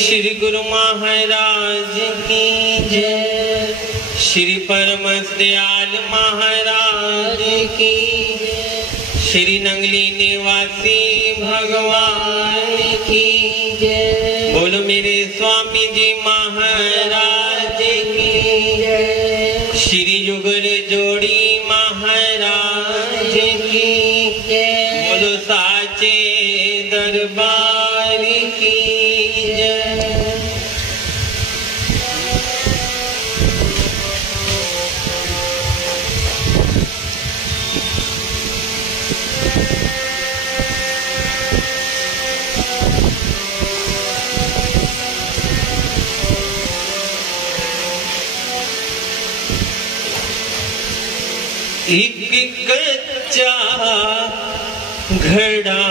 श्री गुरु महाराज की जय। श्री परम दयाल महाराज की। श्री नंगली निवासी भगवान की जय। बोलो मेरे स्वामी जी महाराज की जय। श्री जुगल जोड़ी महाराज की जय। बोलो साचे दरबार की जय। एक कच्चा घड़ा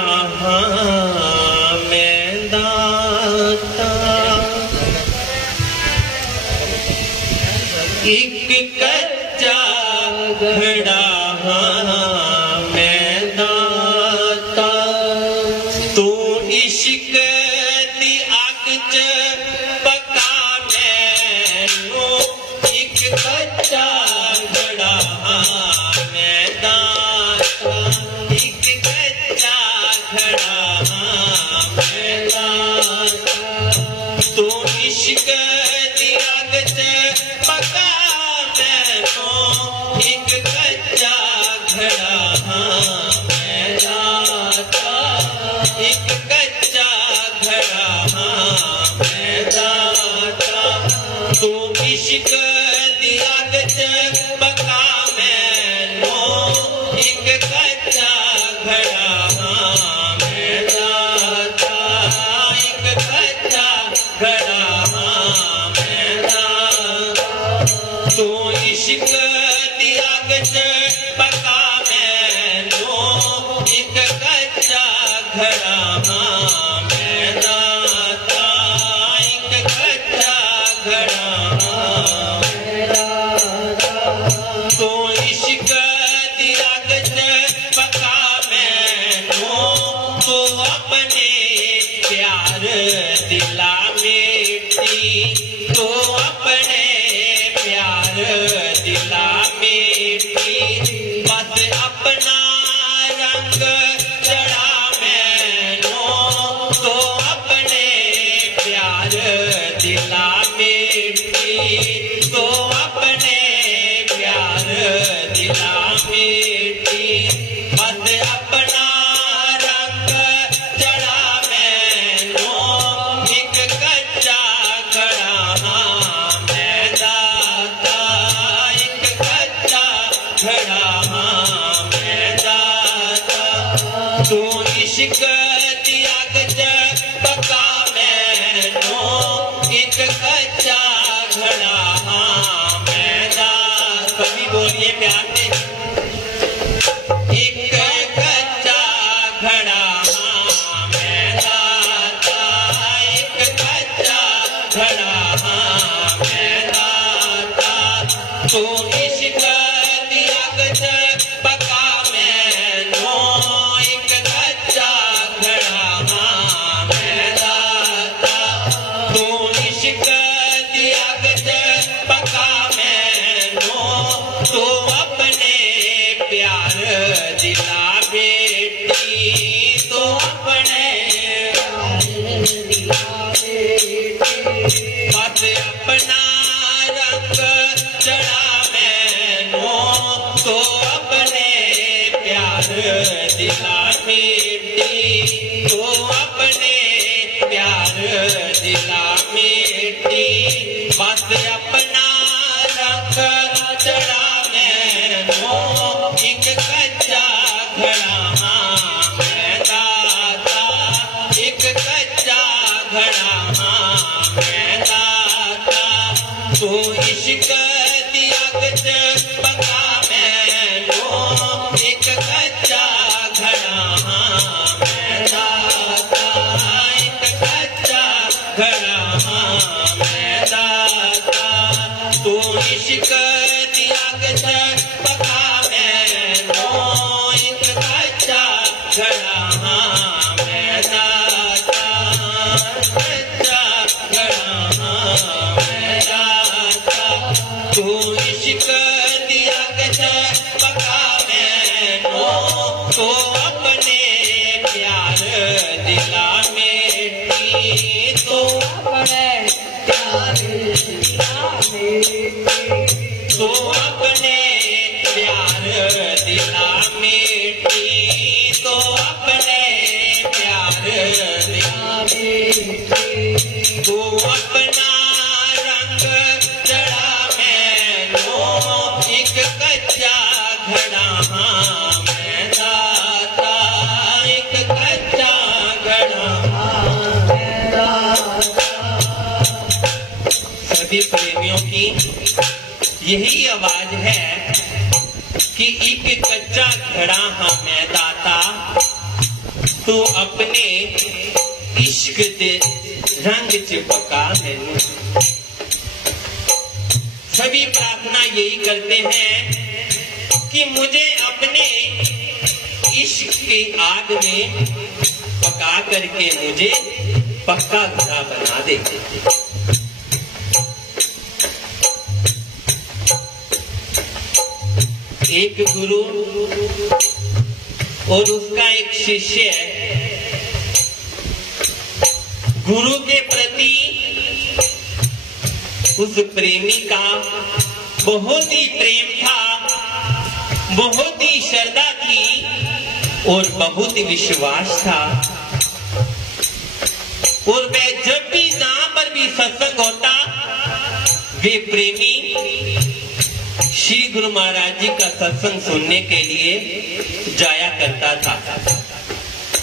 में दाता, एक कच्चा घड़ा में दाता, तू इश्क दी आग च पका मैनू, एक कच्चा घड़ा इश्क दी आग च पका मैनू, एक कच्चा घड़ा मैं दाता, एक कच्चा घड़ा मैं दाता। तू इश्क दी आग च पका मैनू, एक कच्चा घड़ा मैं दाता, एक कच्चा घड़ा तू इश्क दी आग च पका मैनू, एक कच्चा घड़ा मैं दाता, एक कच्चा घड़ा मैं दाता। तू इश्क दी आग च पका मैनू, तू अपने प्यार दिला मिट्टी, तू अपने प्यार दिला मिट्टी, बस अपना रंग चढ़ा मैनू, तो अपने प्यार दिला मिट्टी, तो अपने प्यार दिला मिट्टी, बस अपना रंग चढ़ा मैनू, एक कच्चा घड़ा मैं दाता, एक कच्चा घड़ा मैं दाता। तू इश्क दी आग च पका मैनू, एक कच्चा घड़ा मैं दाता। कभी बोलिए प्यार से, एक कच्चा घड़ा मैं दाता, एक कच्चा घड़ा मैं दाता। तू इश्क दी आग च पका मैनू, एक कच्चा घड़ा मैं दाता। तू इश्क दी आग च पका मैनू, तू अपने प्यार दिला बेटी, तू अपने प्यार दिला बेटी, बस अपना रंग चढ़ा मैनू, तो अपने प्यार दिला बेटी, तो अपने प्यार दिला बेटी, बस अपना रंग चढ़ा मैनू, एक कच्चा घड़ा मैं दाता, एक कच्चा घड़ा मैं दाता। तू इश्क दी आग च पका मैनू, एक कच्चा घड़ा मैं दाता, एक कच्चा घड़ा मैं दाता। तू इश्क दी आग च पका मैनू, एक कच्चा घड़ा मैं दाता, में प्यार दिला मेटी, तो अपने प्यार दिला मेटी, तो अपने प्यार दिला मेटी, तो अपना रंग चढ़ा मैनो एक कच्चा घड़ा, मैं दाता एक कच्चा घड़ा, मैं दाता। सभी प्रेमियों की यही आवाज है कि एक कच्चा घड़ा हाँ मैं दाता, तू अपने इश्क दे रंग चिपका मैनू। सभी प्रार्थना यही करते हैं कि मुझे अपने इश्क की आग में पका करके मुझे पक्का घड़ा बना दे। एक गुरु और उसका एक शिष्य गुरु के प्रति उस प्रेमी का बहुत ही प्रेम था, बहुत ही श्रद्धा थी और बहुत ही विश्वास था। और वह जब भी जहां पर भी सत्संग होता, वे प्रेमी श्री गुरु महाराज जी का सत्संग सुनने के लिए जाया करता था।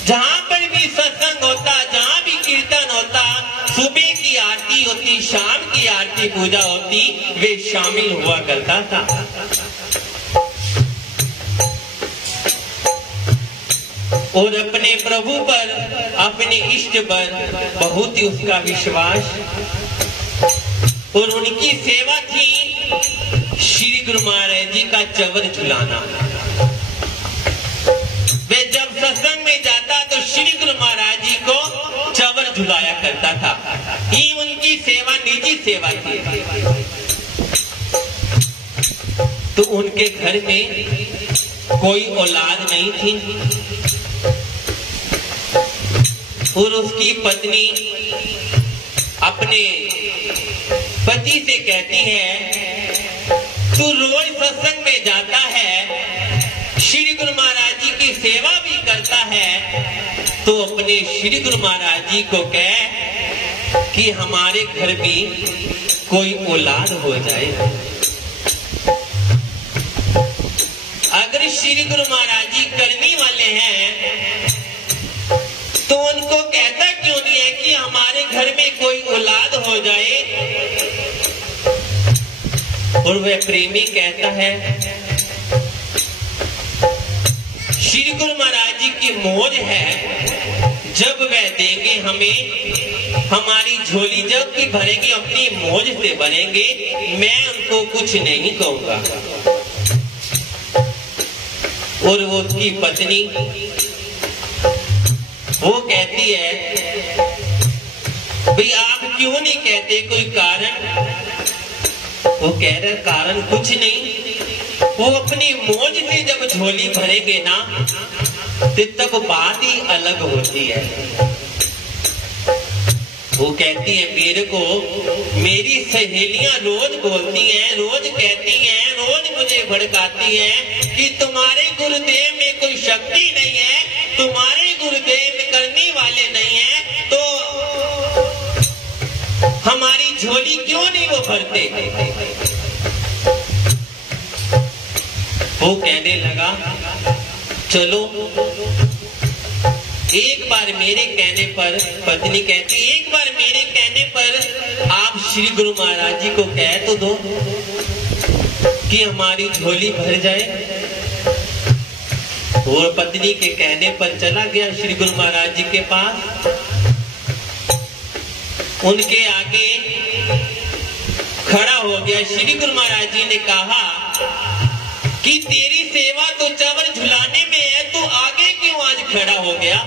जहां पर भी सत्संग होता, जहां भी कीर्तन होता, सुबह की आरती होती, शाम की आरती पूजा होती, वे शामिल हुआ करता था। और अपने प्रभु पर, अपने इष्ट पर बहुत ही उसका विश्वास और उनकी सेवा थी श्री गुरु महाराज जी का चवर झुलाना। वे जब सत्संग में जाता तो श्री गुरु महाराज जी को चवर झुलाया करता था। ये उनकी सेवा निजी सेवा थी। तो उनके घर में कोई औलाद नहीं थी और उसकी पत्नी अपने पति से कहती है, तू रोज सत्संग में जाता है, श्री गुरु महाराज जी की सेवा भी करता है, तो अपने श्री गुरु महाराज जी को कह कि हमारे घर भी कोई औलाद हो जाए। अगर श्री गुरु महाराज जी करने वाले हैं तो उनको कहता क्यों नहीं है कि हमारे घर में कोई औलाद हो जाए। और वह प्रेमी कहता है, श्री गुरु महाराज जी की मौज है, जब वह देंगे हमें, हमारी झोली जब भी भरेंगे अपनी मौज से भरेंगे, मैं उनको कुछ नहीं कहूंगा। और वो उसकी पत्नी वो कहती है, भाई आप क्यों नहीं कहते, कोई कारण? वो कह रहे कारण कुछ नहीं, वो अपनी मौज से जब झोली भरेंगे ना तो तब बात ही अलग होती है। वो कहती है, मेरे को मेरी सहेलियां रोज बोलती हैं, रोज कहती हैं, रोज मुझे भड़काती हैं कि तुम्हारे गुरुदेव में कोई शक्ति नहीं है, तुम्हारे गुरुदेव करने वाले नहीं है, तो हमारी झोली क्यों नहीं वो भरते? वो कहने लगा, चलो एक बार मेरे कहने पर, पत्नी कहती एक बार मेरे कहने पर आप श्री गुरु महाराज जी को कह तो दो कि हमारी झोली भर जाए। और पत्नी के कहने पर चला गया श्री गुरु महाराज जी के पास। उनके आगे खड़ा हो गया। श्री गुरु महाराज जी ने कहा कि तेरी सेवा तो चवर झुलाने में है, तू आगे क्यों आज खड़ा हो गया?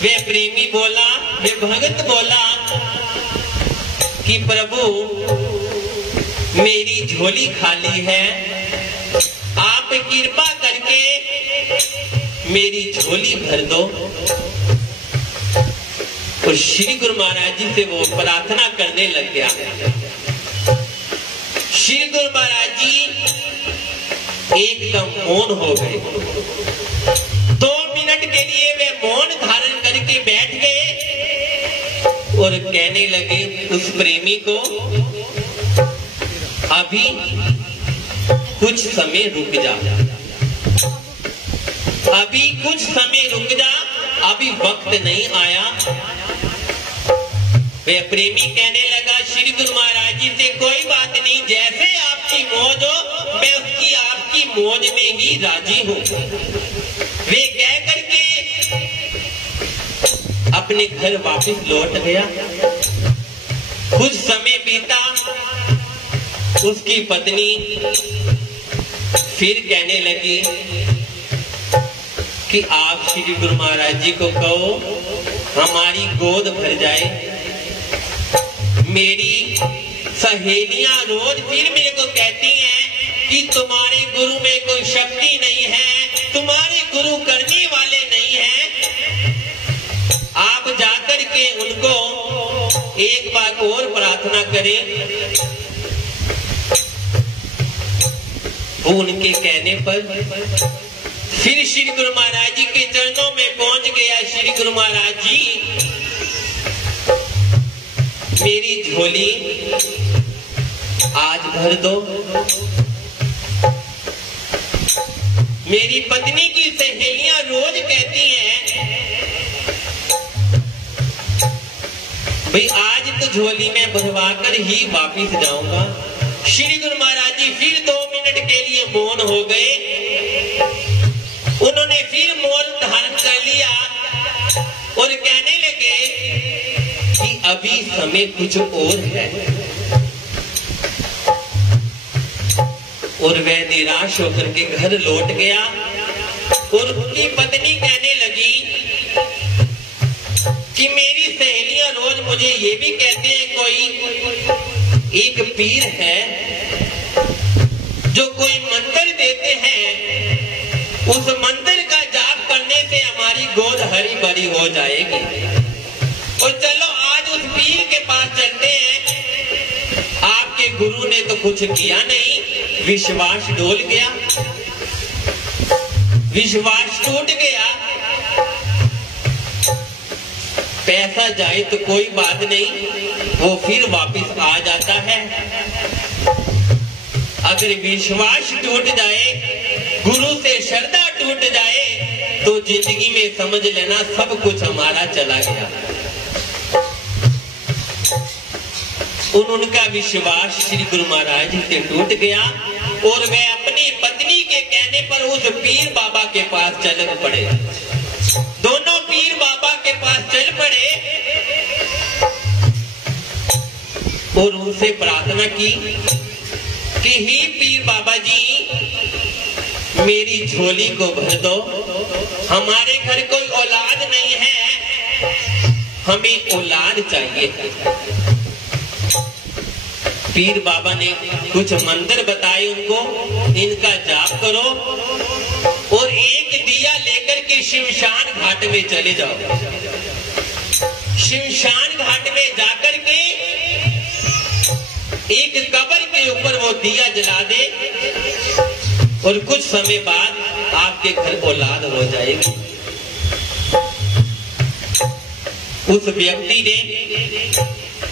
वे प्रेमी बोला, वे भगत बोला कि प्रभु मेरी झोली खाली है, आप कृपा करके मेरी झोली भर दो। श्री गुरु महाराज जी से वो प्रार्थना करने लग गया। श्री गुरु महाराज जी एकदम मौन हो गए। 2 मिनट के लिए वे मौन धारण करके बैठ गए और कहने लगे उस प्रेमी को, अभी कुछ समय रुक जा, अभी कुछ समय रुक जा, अभी वक्त नहीं आया। वे प्रेमी कहने लगा श्री गुरु महाराज जी से, कोई बात नहीं, जैसे आपकी मौज हो मैं उसकी आपकी मौज में ही राजी हूं। वे कह करके अपने घर वापस लौट गया। कुछ समय बीता, उसकी पत्नी फिर कहने लगी कि आप श्री गुरु महाराज जी को कहो हमारी गोद भर जाए। मेरी सहेलियां रोज फिर मेरे को कहती हैं कि तुम्हारे गुरु में कोई शक्ति नहीं है, तुम्हारे गुरु करने वाले नहीं हैं। आप जाकर के उनको एक बार और प्रार्थना करें। वो उनके कहने पर फिर श्री गुरु महाराज जी के चरणों में पहुंच गया। श्री गुरु महाराज जी, मेरी झोली आज भर दो। मेरी पत्नी की सहेलियां रोज कहती हैं भाई आज तो झोली में भरवा कर ही वापिस जाऊंगा। श्री गुरु महाराज जी फिर 2 मिनट के लिए मौन हो गए। उन्होंने फिर मौन धारण कर लिया और कहने लगे कि अभी समय कुछ और है। और वह निराश होकर के घर लौट गया और उसकी पत्नी कहने लगी कि मेरी सहेलियां रोज मुझे ये भी कहते हैं कोई एक पीर है जो कोई मंत्र देते हैं, उस मंत्र का जाप करने से हमारी गोद हरी भरी हो जाएगी। और चलो आज उस पीर के पास चलते हैं। आपके गुरु ने तो कुछ किया नहीं। विश्वास डोल गया, विश्वास टूट गया। पैसा जाए तो कोई बात नहीं, वो फिर वापस आ जाता है। अगर विश्वास टूट जाए, गुरु से श्रद्धा टूट जाए, तो जिंदगी में समझ लेना सब कुछ हमारा चला गया। उनका विश्वास श्री गुरु महाराज जी से टूट गया और वे अपनी पत्नी के कहने पर उस पीर बाबा के पास चल पड़े। दोनों पीर बाबा के पास चल पड़े और उनसे प्रार्थना की कि ही पीर बाबा जी, मेरी झोली को भर दो। हमारे घर कोई औलाद नहीं है, हमें औलाद चाहिए। पीर बाबा ने कुछ मंत्र बताए उनको, इनका जाप करो और एक दिया लेकर के शमशान घाट में चले जाओ। शमशान घाट में जाकर के एक कब्र के ऊपर वो दिया जला दे और कुछ समय बाद आपके घर औलाद हो जाएगी। उस व्यक्ति ने,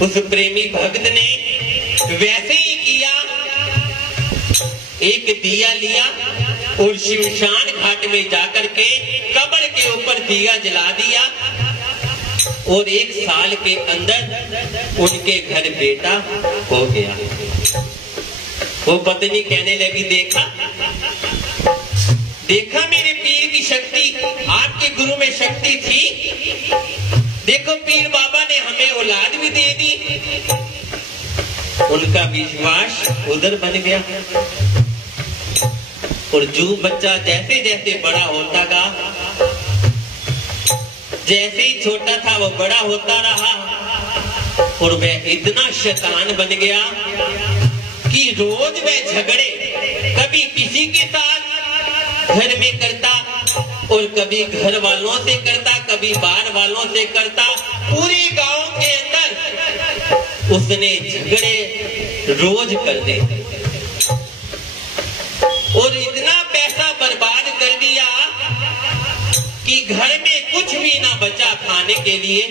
उस प्रेमी भक्त ने वैसे ही किया। एक दिया लिया और शमशान घाट में जाकर के कब्र के ऊपर दिया जला दिया और 1 साल के अंदर उनके घर बेटा हो गया। वो पत्नी कहने लगी, देखा मेरे पीर की शक्ति, आपके गुरु में शक्ति थी। देखो पीर बाबा ने हमें औलाद भी दे दी। उनका विश्वास उधर बन गया और जो बच्चा जैसे जैसे बड़ा होता गया, जैसे ही छोटा था वो बड़ा होता रहा और वह इतना शैतान बन गया कि रोज वह झगड़े कभी किसी के साथ घर में करता और कभी घर वालों से करता, कभी बाहर वालों से करता। पूरी उसने झगड़े रोज करने और इतना पैसा बर्बाद कर दिया कि घर में कुछ भी ना बचा खाने के लिए।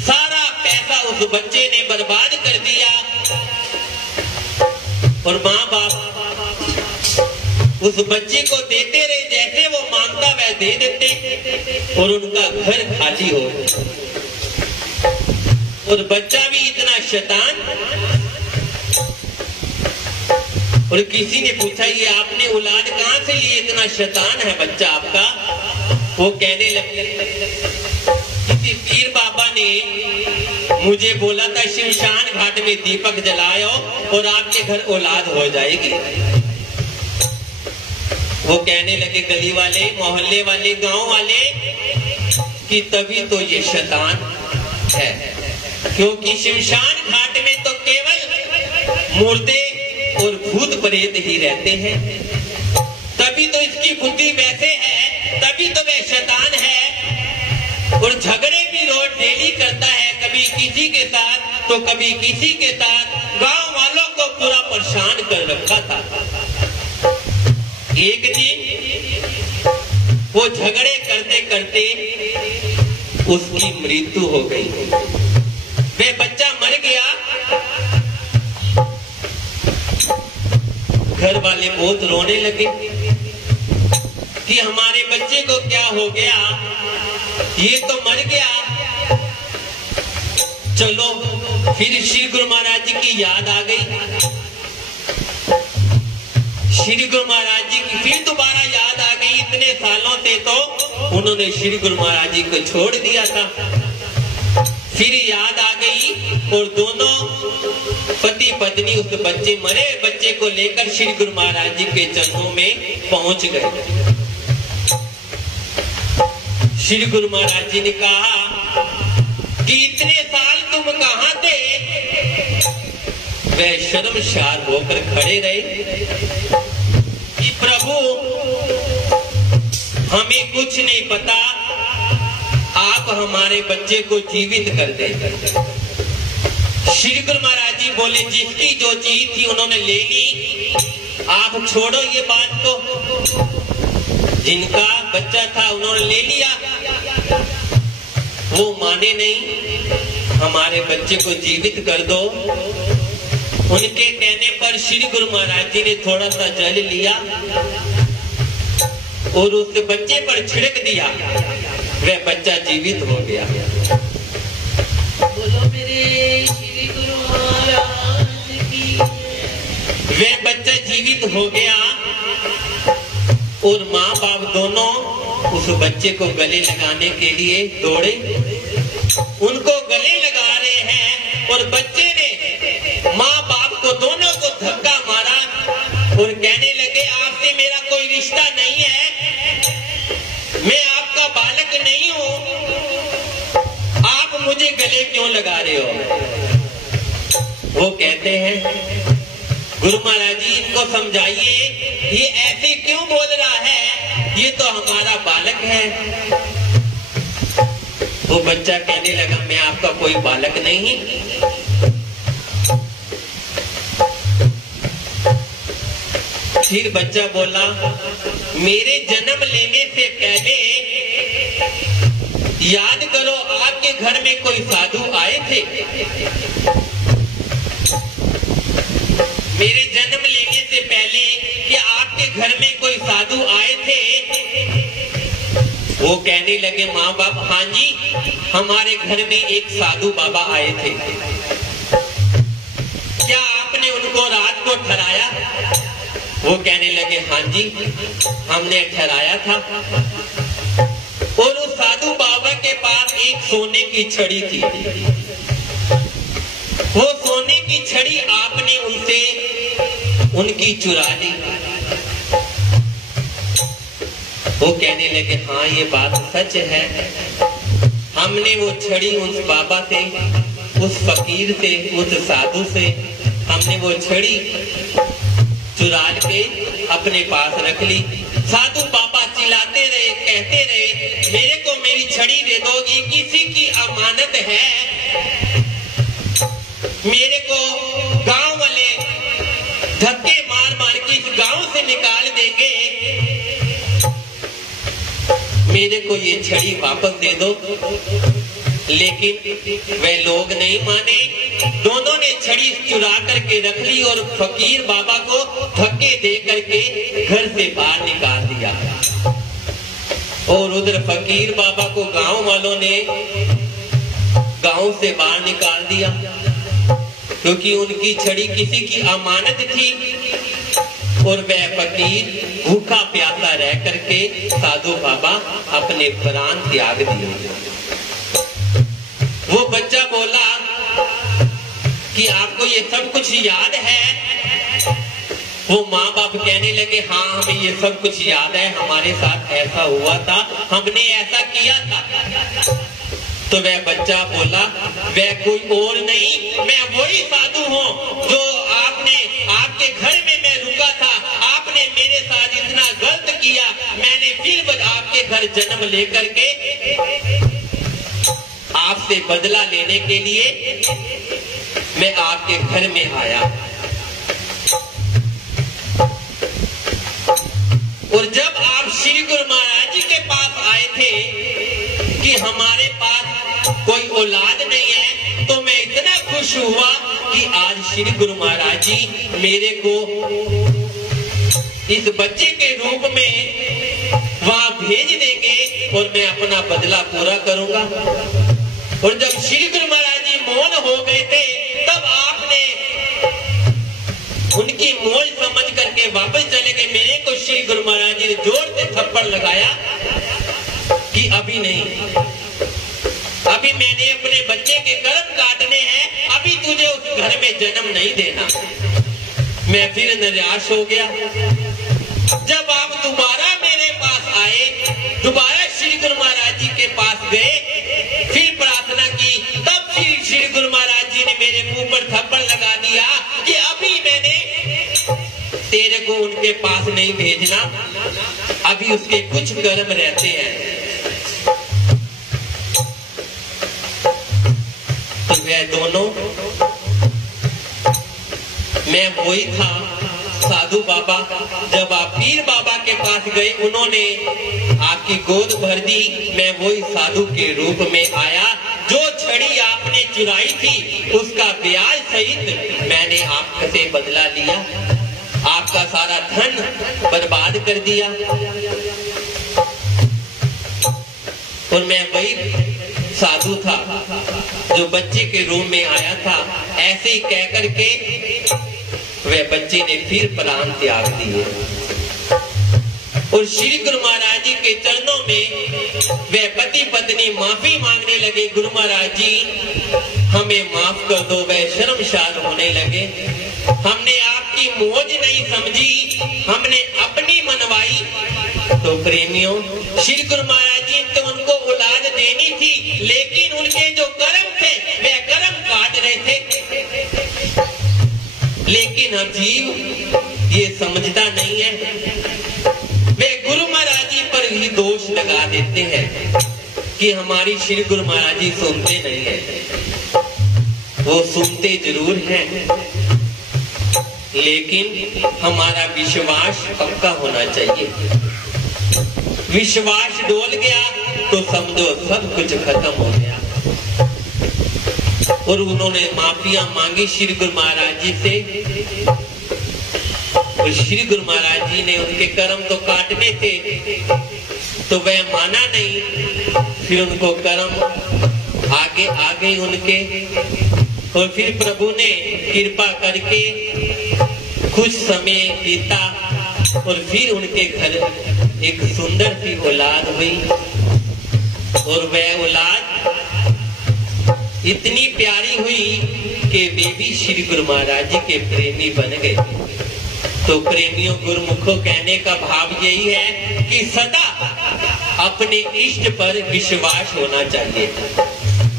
सारा पैसा उस बच्चे ने बर्बाद कर दिया और माँ बाप उस बच्चे को देते रहे, जैसे वो मांगता वह दे देते और उनका घर खाली हो। और बच्चा भी इतना शैतान। और किसी ने पूछा ये आपने औलाद कहां से ली, इतना शैतान है बच्चा आपका। वो कहने लगे किसी पीर बाबा ने मुझे बोला था शमशान घाट में दीपक जलाओ और आपके घर औलाद हो जाएगी। वो कहने लगे गली वाले, मोहल्ले वाले, गांव वाले कि तभी तो ये शैतान है, क्योंकि शमशान घाट में तो केवल मुर्दे और भूत प्रेत ही रहते हैं। तभी तो इसकी बुद्धि वैसे है, तभी तो वह शैतान है। और झगड़े भी रोज डेली करता है, कभी किसी के साथ तो कभी किसी के साथ। गांव वालों को पूरा परेशान कर रखा था। एक दिन वो झगड़े करते करते उसकी मृत्यु हो गई। वह बच्चा मर गया। घर वाले बहुत रोने लगे कि हमारे बच्चे को क्या हो गया, ये तो मर गया। चलो फिर श्री गुरु महाराज जी की याद आ गई। श्री गुरु महाराज जी की फिर दोबारा याद आ गई। इतने सालों से तो उन्होंने श्री गुरु महाराज जी को छोड़ दिया था। फिर याद आ गई और दोनों पति पत्नी उस मरे बच्चे को लेकर श्री गुरु महाराज जी के चरणों में पहुंच गए। श्री गुरु महाराज जी ने कहा कि इतने साल तुम कहां थे। वह शर्मसार होकर खड़े रहे कि प्रभु हमें कुछ नहीं पता, आप हमारे बच्चे को जीवित कर दे। श्री गुरु महाराज जी बोले जिसकी जो चीज थी उन्होंने ले ली, आप छोड़ो ये बात को। जिनका बच्चा था उन्होंने ले लिया, वो माने नहीं, हमारे बच्चे को जीवित कर दो। उनके कहने पर श्री गुरु महाराज जी ने थोड़ा सा जल लिया और उस बच्चे पर छिड़क दिया। वह बच्चा जीवित हो गया। बोलो मेरे श्री गुरु महाराज की। वह बच्चा जीवित हो गया और माँ बाप दोनों उस बच्चे को गले लगाने के लिए दौड़े। उनको गले लगा रहे हैं और बच्चे ने माँ बाप को दोनों को धक्का मारा और कहने लगे आपसे मेरा कोई रिश्ता नहीं है, मैं आपका बालक नहीं हूं, आप मुझे गले क्यों लगा रहे हो। वो कहते हैं गुरु महाराज जी इनको समझाइए, ये ऐसे क्यों बोल रहा है, ये तो हमारा बालक है। वो बच्चा कहने लगा मैं आपका कोई बालक नहीं। फिर बच्चा बोला मेरे जन्म लेने से पहले याद करो आपके घर में कोई साधु आए थे। मेरे जन्म लेने से पहले क्या आपके घर में कोई साधु आए थे। वो कहने लगे माँ बाप हाँ जी, हमारे घर में एक साधु बाबा आए थे। क्या आपने उनको रात को ठहराया। वो कहने लगे हाँ जी, हमने ठहराया था। और उस साधु बाबा के पास एक सोने की छड़ी थी। वो सोने की छड़ी आपने उनसे उनकी चुरा ली। वो कहने लगे हाँ ये बात सच है, हमने वो छड़ी उस बाबा से, उस फकीर से, उस साधु से हमने वो छड़ी चुरा के अपने पास रख ली। साधु बाबा चिल्लाते रहे, कहते रहे मेरे को मेरी छड़ी दे दो, ये किसी की अमानत है। मेरे को गांव वाले धक्के मार मार के इस गांव से निकाल देंगे, मेरे को ये छड़ी वापस दे दो। लेकिन वे लोग नहीं माने, दोनों ने छड़ी चुरा करके रख ली और फकीर बाबा को धक्के दे करके घर से बाहर निकाल दिया। और उधर फकीर बाबा को गांव वालों ने गांव से बाहर निकाल दिया, क्योंकि उनकी छड़ी किसी की अमानत थी। और वह फकीर भूखा प्यासा रह करके साधु बाबा अपने प्राण त्याग दिए। वो बच्चा बोला कि आपको ये सब कुछ याद है? वो माँ बाप कहने लगे हाँ हमें ये सब कुछ याद है, हमारे साथ ऐसा हुआ था, हमने ऐसा किया था। तो वह बच्चा बोला वह कोई और नहीं, मैं वही साधु हूँ जो आपके घर में मैं रुका था, आपने मेरे साथ इतना गलत किया, मैंने फिर आपके घर जन्म लेकर के आपसे बदला लेने के लिए मैं आपके घर में आया। और जब आप श्री गुरु महाराज जी के पास आए थे कि हमारे पास कोई औलाद नहीं है, तो मैं इतना खुश हुआ कि आज श्री गुरु महाराज जी मेरे को इस बच्चे के रूप में वहां भेज देंगे और मैं अपना बदला पूरा करूंगा। और जब श्री गुरु महाराज जी मौन हो गए थे, तब आपने उनकी मौज समझ करके वापस चले गए। मेरे को श्री गुरु महाराज जी ने जोर से थप्पड़ लगाया कि अभी नहीं, अभी मैंने अपने बच्चे के कर्म काटने हैं, अभी तुझे उस घर में जन्म नहीं देना। मैं फिर निराश हो गया। जब आप दोबारा मेरे पास आए, दोबारा श्री गुरु महाराज जी के पास गए, फिर प्रार्थना की, तब फिर श्री गुरु महाराज जी ने मेरे मुंह पर थप्पड़ लगा दिया कि अभी मैंने तेरे को उनके पास नहीं भेजना, अभी उसके कुछ कर्म रहते हैं। तो वे दोनों, मैं वही था साधु बाबा। जब आप पीर बाबा के पास गए, उन्होंने आपकी गोद भर दी, मैं वही साधु के रूप में आया। जो छड़ी आपने चुराई थी उसका ब्याज सहित मैंने आपसे बदला लिया, आपका सारा धन बर्बाद कर दिया। और मैं वही साधु था जो बच्चे के रूप में आया था। ऐसे ही कह करके वह बच्चे ने फिर प्राण त्याग दिए। और श्री गुरु महाराज जी के चरणों में वे पति पत्नी माफी मांगने लगे। गुरु महाराज जी हमें माफ कर दो। वह शर्मसार होने लगे। हमने आपकी मौज नहीं समझी, हमने अपनी मनवाई। तो प्रेमियों, श्री गुरु महाराज जी तो उनको औलाद देनी थी, लेकिन उनके जो कर्म थे वे कर्म काट रहे थे। लेकिन अब जीव ये समझता नहीं है, वे गुरु महाराज जी पर ही दोष लगा देते हैं कि हमारी श्री गुरु महाराज जी सुनते नहीं है। वो सुनते जरूर हैं, लेकिन हमारा विश्वास पक्का होना चाहिए। विश्वास डोल गया तो समझो सब कुछ खत्म हो गया। और उन्होंने माफिया मांगी श्री गुरु महाराज जी से। और श्री गुरु महाराज जी ने उनके कर्म तो काटने थे, तो वह माना नहीं। फिर उनको कर्म आगे आ गए उनके। और फिर प्रभु ने कृपा करके कुछ समय बीता और फिर उनके घर एक सुंदर सी औलाद हुई। और वह औलाद इतनी प्यारी हुई कि वे भी श्री गुरु महाराज जी के प्रेमी बन गए। तो प्रेमियों, गुरुमुखों, कहने का भाव यही है कि सदा अपने इष्ट पर विश्वास होना चाहिए।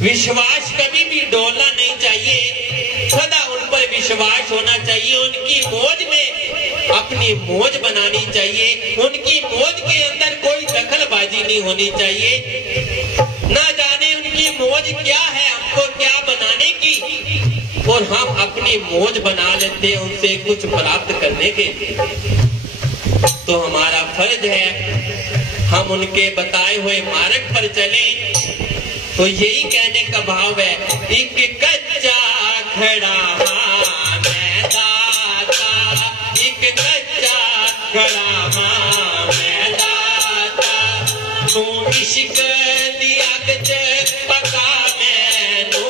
विश्वास कभी भी डोलना नहीं चाहिए, सदा उन पर विश्वास होना चाहिए। उनकी मौज में अपनी मौज बनानी चाहिए। उनकी मौज के अंदर कोई दखलबाजी नहीं होनी चाहिए। ना जाने उनकी मौज क्या है, हमको क्या बनाने की, और हम अपनी मौज बना लेते उनसे कुछ प्राप्त करने के लिए। तो हमारा फर्ज है हम उनके बताए हुए मार्ग पर चले। तो यही कहने का भाव है, एक कच्चा खड़ा मैं दाता, एक कच्चा खड़ा मैं दाता, तू इश्क दिया गज पका मैनू,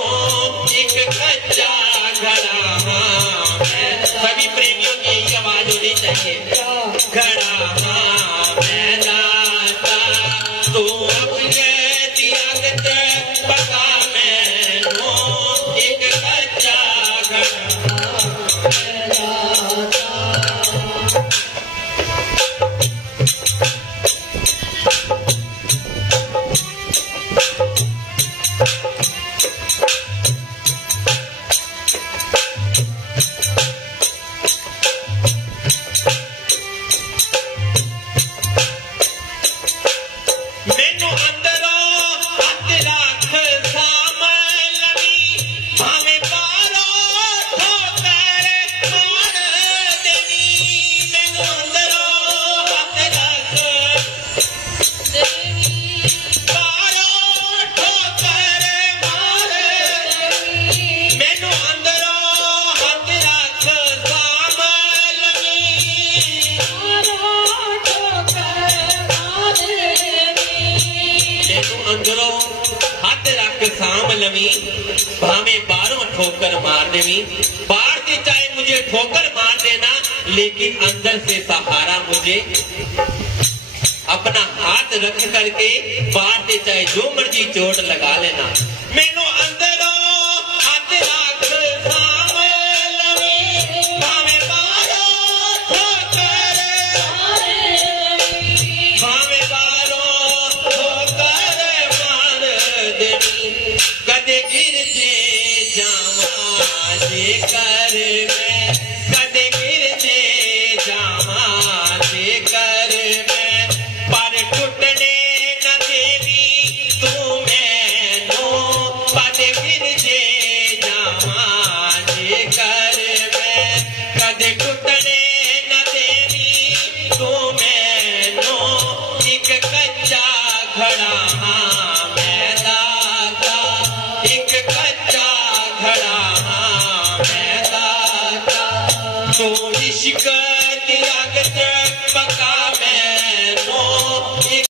एक कच्चा खड़ा मैं। सभी प्रेमियों की यही आवाज होनी चाहिए, खड़ा मैं दाता, तू अपने दिया गज पका मैनू, एक कच्चा खड़ा मैं दाता। भावे बारों ठोकर मार देवी, बाहर से चाहे मुझे ठोकर मार देना, लेकिन अंदर से सहारा मुझे अपना हाथ रख करके बाहर से चाहे जो मर्जी चोट लगा लेना। मैनू अंदरों हाथ रख सामे लवी, भावे बारों ठोकर भावे बारों ठोकर मार देवी, कदे गिर जे जावा जे कर मैं, कदे गिर जे जावा जे कर मैं, पर टूटने न देवी तू मैनू, कदे गिर जे जावा जे कर मैं, कदे टूटने न देवी तू मैनू, एक कच्चा खड़ा मैं दाता, एक कच्चा खड़ा मैं दाता, तो इश्क दिया गज